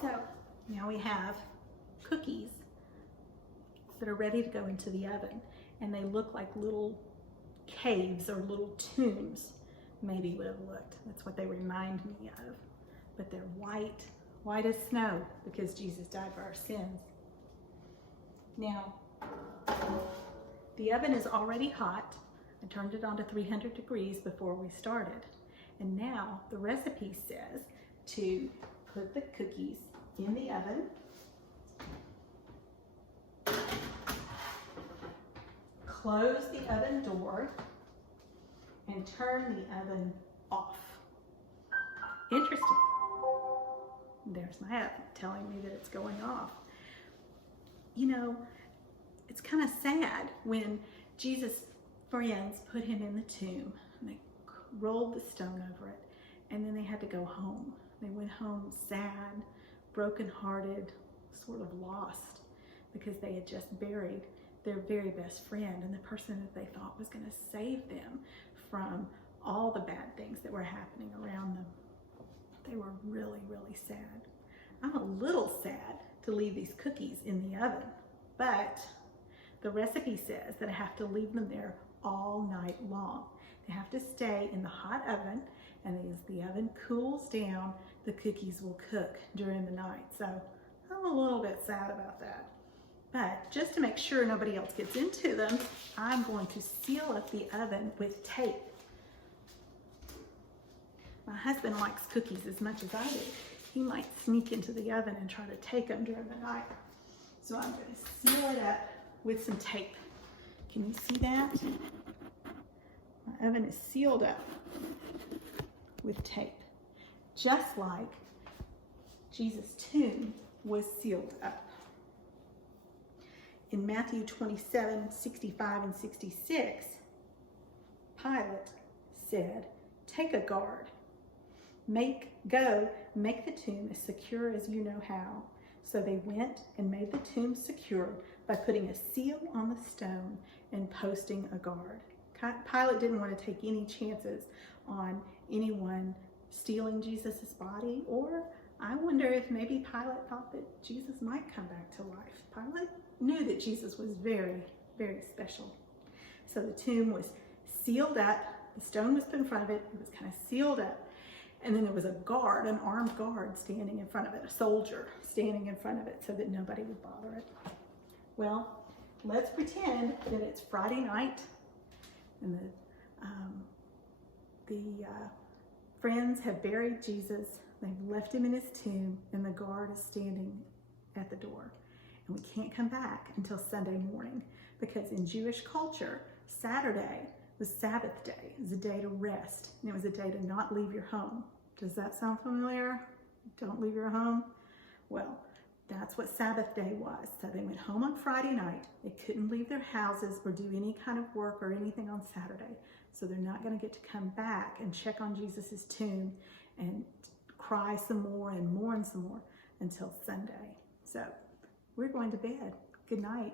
So now we have cookies that are ready to go into the oven, and they look like little caves or little tombs, maybe would have looked. That's what they remind me of. But they're white as snow, because Jesus died for our sins. Now, the oven is already hot. I turned it on to 300 degrees before we started. And now the recipe says to put the cookies in the oven, close the oven door, and turn the oven off. Interesting. There's my oven telling me that it's going off. You know, it's kind of sad when Jesus' friends put him in the tomb and they rolled the stone over it, and then they had to go home. They went home sad, brokenhearted, sort of lost, because they had just buried their very best friend and the person that they thought was going to save them from all the bad things that were happening around them. They were really, really sad. I'm a little sad to leave these cookies in the oven, but the recipe says that I have to leave them there all night long. They have to stay in the hot oven, and as the oven cools down, the cookies will cook during the night. So I'm a little bit sad about that. But just to make sure nobody else gets into them, I'm going to seal up the oven with tape. My husband likes cookies as much as I do. He might sneak into the oven and try to take them during the night. So I'm going to seal it up with some tape. Can you see that? My oven is sealed up with tape, just like Jesus' tomb was sealed up. In Matthew 27, 65 and 66, Pilate said, "Take a guard. Make the tomb as secure as you know how." So they went and made the tomb secure by putting a seal on the stone and posting a guard. Pilate didn't want to take any chances on anyone stealing Jesus' body, or I wonder if maybe Pilate thought that Jesus might come back to life. Pilate knew that Jesus was very, very special. So the tomb was sealed up, the stone was put in front of it, it was kind of sealed up, and then there was a guard, an armed guard standing in front of it, a soldier standing in front of it so that nobody would bother it. Well, let's pretend that it's Friday night and the friends have buried Jesus, they've left him in his tomb, and the guard is standing at the door. And we can't come back until Sunday morning, because in Jewish culture, Saturday was Sabbath day. It was a day to rest, and it was a day to not leave your home. Does that sound familiar? Don't leave your home? Well, that's what Sabbath day was. So they went home on Friday night. They couldn't leave their houses or do any kind of work or anything on Saturday. So they're not going to get to come back and check on Jesus's tomb and cry some more and mourn some more until Sunday. So we're going to bed. Good night.